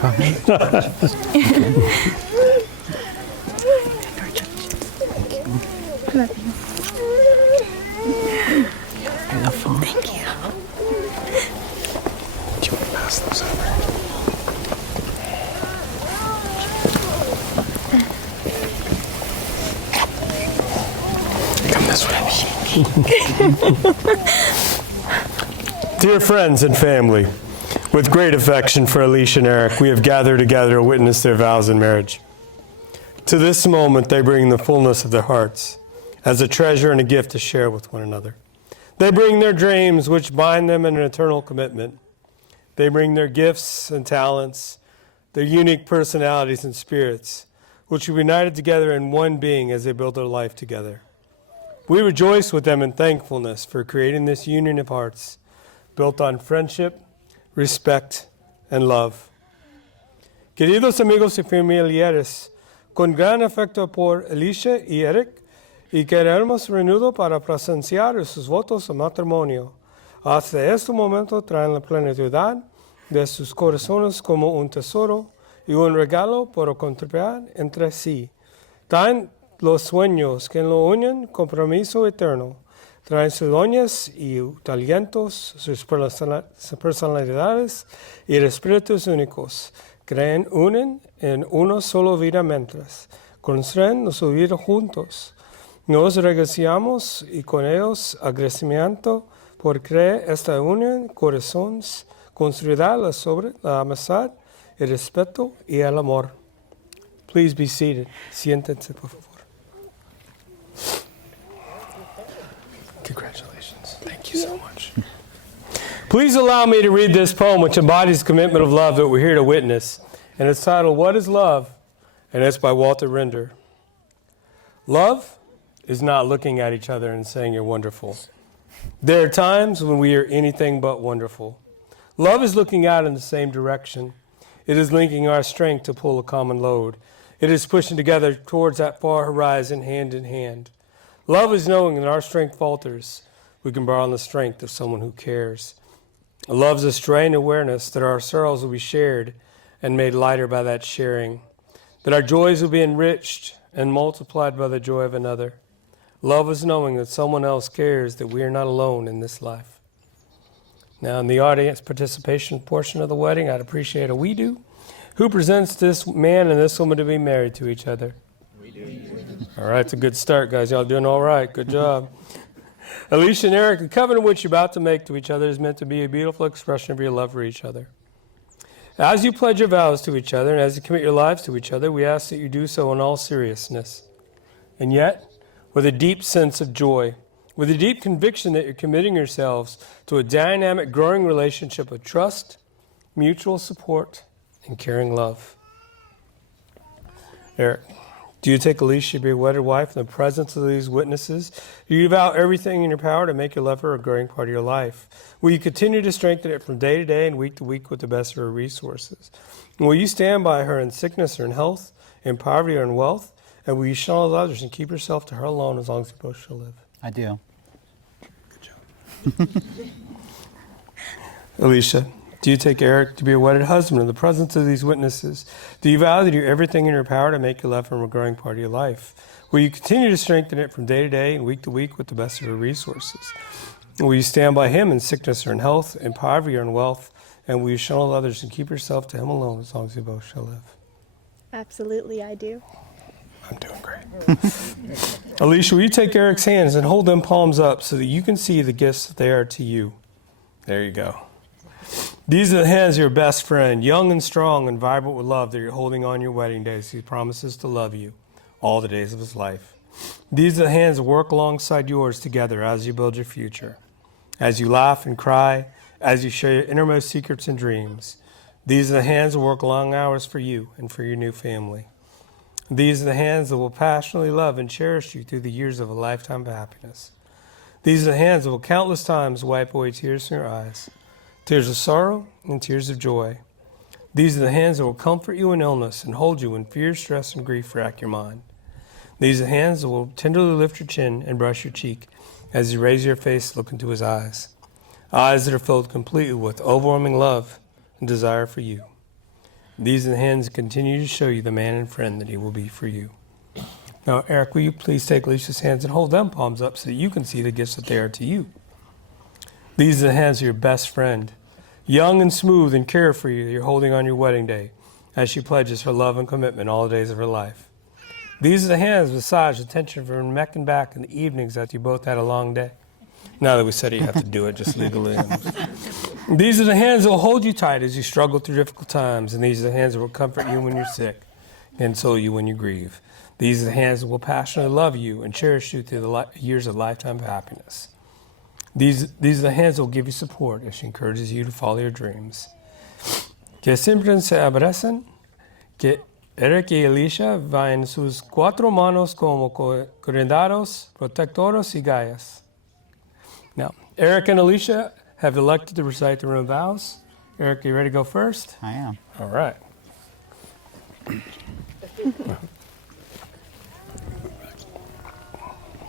go ahead. Thank you. Do you want to pass those over? Come this way. Dear friends and family, with great affection for Elisha and Eric, we have gathered together to witness their vows in marriage. To this moment, they bring the fullness of their hearts as a treasure and a gift to share with one another. They bring their dreams, which bind them in an eternal commitment. They bring their gifts and talents, their unique personalities and spirits, which are united together in one being as they build their life together. We rejoice with them in thankfulness for creating this union of hearts, built on friendship, respect, and love. Queridos amigos y familiares, con gran afecto por Elisha y Eric, y queremos reunido para presenciar sus votos de matrimonio. Hasta este momento traen la plenitud de sus corazones como un tesoro y un regalo para contribuir entre sí. Traen los sueños que lo unen, compromiso eterno. Traen sus dones y talentos, sus personalidades y espíritus únicos. Unen en una sola vida mientras construyen su vida juntos. Nos regocijamos y con ellos agradecimiento por crear esta unión, corazones, construirla sobre la amistad, el respeto y el amor. Please be seated. Siéntense, por favor. Congratulations. Thank you so much. Please allow me to read this poem, which embodies the commitment of love that we're here to witness. And it's titled, What is Love? And it's by Walter Rinder. Love is not looking at each other and saying you're wonderful. There are times when we are anything but wonderful. Love is looking out in the same direction. It is linking our strength to pull a common load. It is pushing together towards that far horizon hand in hand. Love is knowing that our strength falters. We can borrow on the strength of someone who cares. Love is a strained awareness that our sorrows will be shared and made lighter by that sharing, that our joys will be enriched and multiplied by the joy of another. Love is knowing that someone else cares, that we are not alone in this life. Now, in the audience participation portion of the wedding, I'd appreciate a we do. Who presents this man and this woman to be married to each other? We do. All right, it's a good start, guys. Y'all doing all right. Good job. Elisha and Eric, the covenant which you're about to make to each other is meant to be a beautiful expression of your love for each other. As you pledge your vows to each other and as you commit your lives to each other, we ask that you do so in all seriousness. And yet, with a deep sense of joy, with a deep conviction that you're committing yourselves to a dynamic, growing relationship of trust, mutual support, and caring love. Eric, do you take Elisha to be a wedded wife in the presence of these witnesses? Do you vow everything in your power to make your love her a growing part of your life? Will you continue to strengthen it from day to day and week to week with the best of her resources? And will you stand by her in sickness or in health, in poverty or in wealth? And will you shun all others and keep yourself to her alone as long as you both shall live? I do. Good job. Elisha, do you take Eric to be a wedded husband in the presence of these witnesses? Do you vow to do everything in your power to make your love him a growing part of your life? Will you continue to strengthen it from day to day and week to week with the best of your resources? And will you stand by him in sickness or in health, in poverty or in wealth? And will you shun all others and keep yourself to him alone as long as you both shall live? Absolutely, I do. I'm doing great. Elisha, will you take Eric's hands and hold them palms up so that you can see the gifts that they are to you? There you go. These are the hands of your best friend, young and strong and vibrant with love that you're holding on your wedding day. So he promises to love you all the days of his life. These are the hands that work alongside yours together as you build your future, as you laugh and cry, as you share your innermost secrets and dreams. These are the hands that work long hours for you and for your new family. These are the hands that will passionately love and cherish you through the years of a lifetime of happiness. These are the hands that will countless times wipe away tears from your eyes, tears of sorrow and tears of joy. These are the hands that will comfort you in illness and hold you when fear, stress, and grief rack your mind. These are the hands that will tenderly lift your chin and brush your cheek as you raise your face to look into his eyes that are filled completely with overwhelming love and desire for you. These are the hands that continue to show you the man and friend that he will be for you. Now, Eric, will you please take Elisha's hands and hold them palms up so that you can see the gifts that they are to you. These are the hands of your best friend, young and smooth and carefree, that you're holding on your wedding day as she pledges her love and commitment all the days of her life. These are the hands massage the tension from her neck and back in the evenings after you both had a long day. Now that we said it, you have to do it just legally. These are the hands that will hold you tight as you struggle through difficult times, and these are the hands that will comfort you when you're sick and console you when you grieve. These are the hands that will passionately love you and cherish you through the years of lifetime happiness. These are the hands that will give you support as she encourages you to follow your dreams. Que siempre se abracen, que Eric y Elisha va en sus cuatro manos como cuidados, protectores y guías. Now, Eric and Elisha have elected to recite the room vows. Eric, you ready to go first? I am. All right.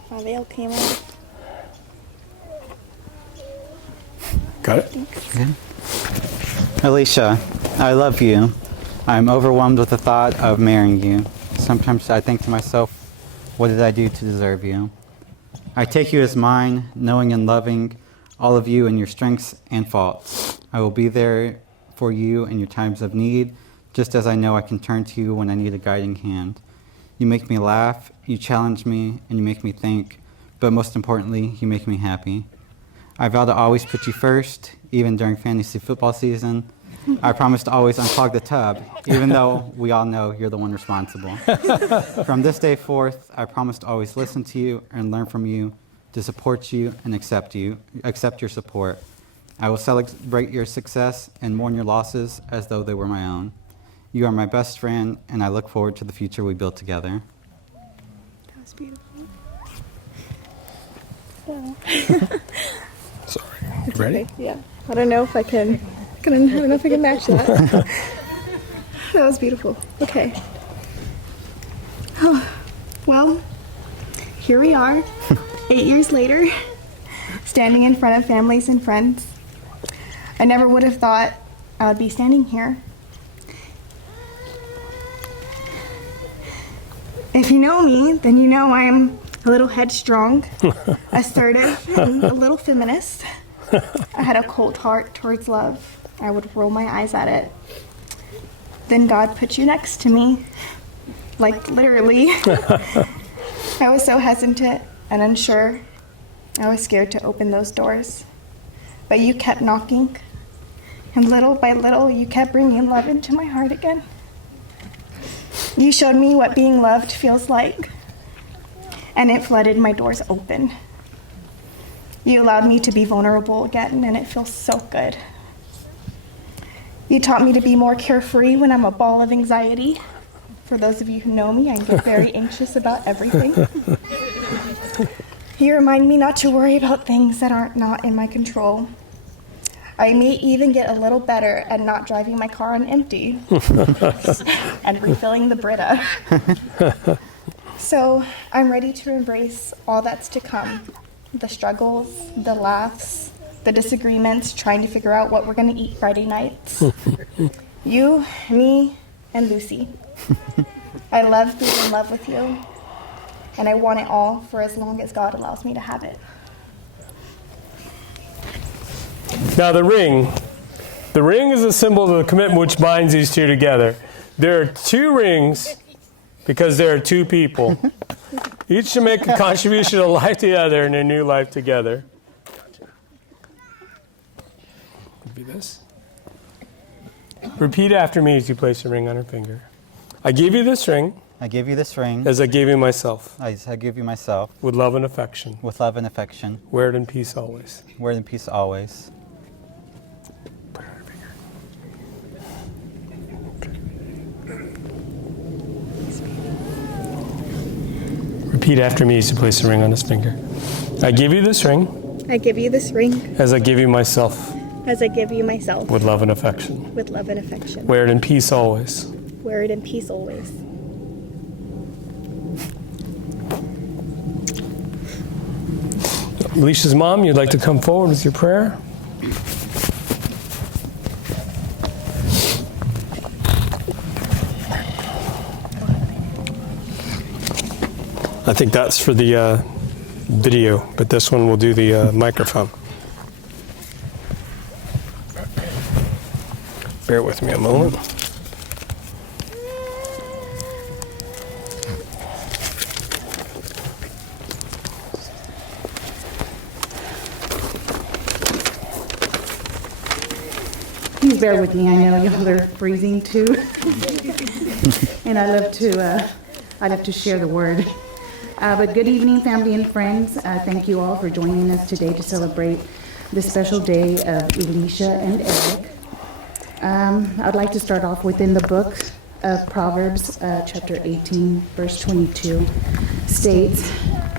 My veil came off. Got it? Good. Elisha, I love you. I'm overwhelmed with the thought of marrying you. Sometimes I think to myself, what did I do to deserve you? I take you as mine, knowing and loving all of you and your strengths and faults. I will be there for you in your times of need, just as I know I can turn to you when I need a guiding hand. You make me laugh, you challenge me, and you make me think, but most importantly, you make me happy. I vow to always put you first, even during fantasy football season. I promise to always unclog the tub, even though we all know you're the one responsible. From this day forth, I promise to always listen to you and learn from you, to support you and accept your support. I will celebrate your success and mourn your losses as though they were my own. You are my best friend, and I look forward to the future we build together. That was beautiful. Sorry. You ready? Okay, yeah. I don't know if I can. I don't know if I can match that. That was beautiful. Okay. Oh, well, here we are, 8 years later, standing in front of families and friends. I never would have thought I would be standing here. If you know me, then you know I'm a little headstrong, assertive, and a little feminist. I had a cold heart towards love. I would roll my eyes at it. Then God put you next to me, like literally. I was so hesitant and unsure. I was scared to open those doors. But you kept knocking, and little by little, you kept bringing love into my heart again. You showed me what being loved feels like, and it flooded my doors open. You allowed me to be vulnerable again, and it feels so good. You taught me to be more carefree when I'm a ball of anxiety. For those of you who know me, I get very anxious about everything. You remind me not to worry about things that aren't not in my control. I may even get a little better at not driving my car on empty and refilling the Brita. So I'm ready to embrace all that's to come. The struggles, the laughs, the disagreements, trying to figure out what we're going to eat Friday nights. You, me, and Lucy. I love being in love with you, and I want it all for as long as God allows me to have it. Now the ring is a symbol of the commitment which binds these two together. There are two rings because there are two people. Each should make a contribution to life together and a new life together. Could be this. Repeat after me as you place your ring on her finger. I give you this ring I give you this ring as I gave you myself, as I give you myself, with love and affection. with love and affection. Wear it in peace always. Wear it in peace always. Put it on her finger. Repeat after me as you place the ring on his finger. I give you this ring I give you this ring as I give you myself, as I give you myself, with love and affection. with love and affection. Wear it in peace always. Wear it in peace always. Elisha's mom, you'd like to come forward with your prayer? I think that's for the video, but this one will do the microphone. Bear with me a moment. Please bear with me. I know y'all are freezing too, and I love to share the word. But good evening, family and friends. Thank you all for joining us today to celebrate the special day of Elisha and Eric. I'd like to start off within the book of Proverbs, chapter 18, verse 22, states,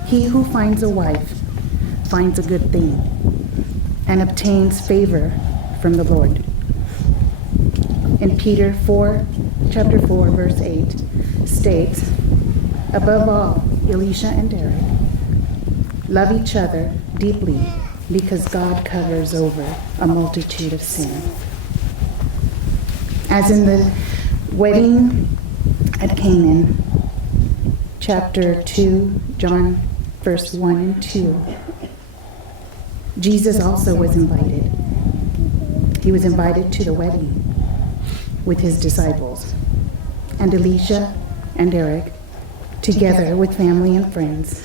"He who finds a wife finds a good thing and obtains favor from the Lord." In Peter 4, chapter 4, verse 8, states, "Above all, Elisha and Eric love each other deeply because God covers over a multitude of sin." As in the wedding at Canaan, chapter 2, John verse 1 and 2, Jesus also was invited. He was invited to the wedding with his disciples. And Elisha and Eric, together with family and friends,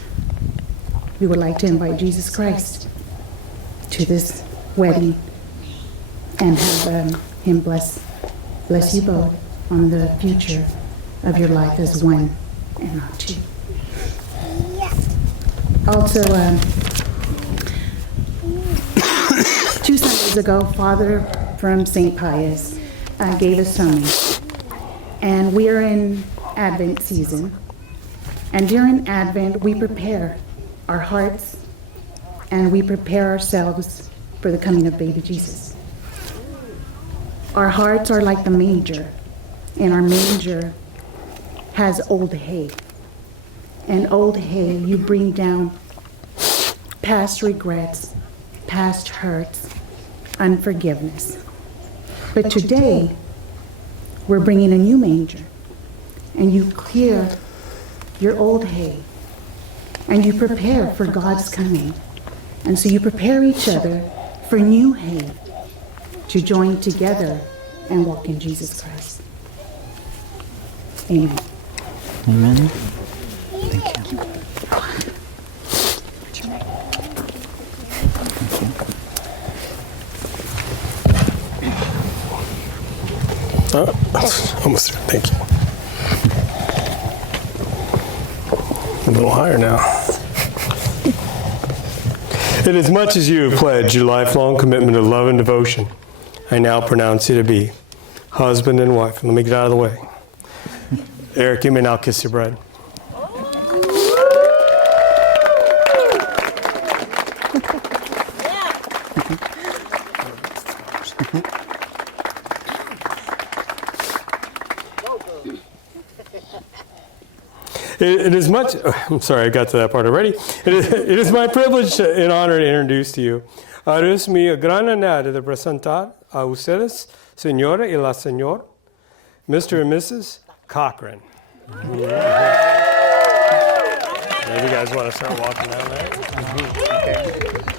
we would like to invite Jesus Christ to this wedding and have him bless you both on the future of your life as one and not two. Also, 2 Sundays ago, Father from St. Pius gave a sermon, and we are in Advent season. And during Advent, we prepare our hearts and we prepare ourselves for the coming of baby Jesus. Our hearts are like the manger, and our manger has old hay. And old hay, you bring down past regrets, past hurts, unforgiveness. But today, we're bringing a new manger, and you clear your old hay, and you prepare for God's coming. And so you prepare each other for new hay to join together and walk in Jesus Christ. Amen. Amen. Thank you. Almost there. Thank you. A little higher now. Inasmuch as you have pledged your lifelong commitment of love and devotion, I now pronounce you to be husband and wife. Let me get out of the way. Eric, you may now kiss your bride. It is much, I'm sorry, I got to that part already. It is my privilege and honor to introduce to you. Es mi gran honor de presentar a ustedes, señora y la señor, Mr. and Mrs. Cochran. Maybe you guys want to start walking down there? Okay.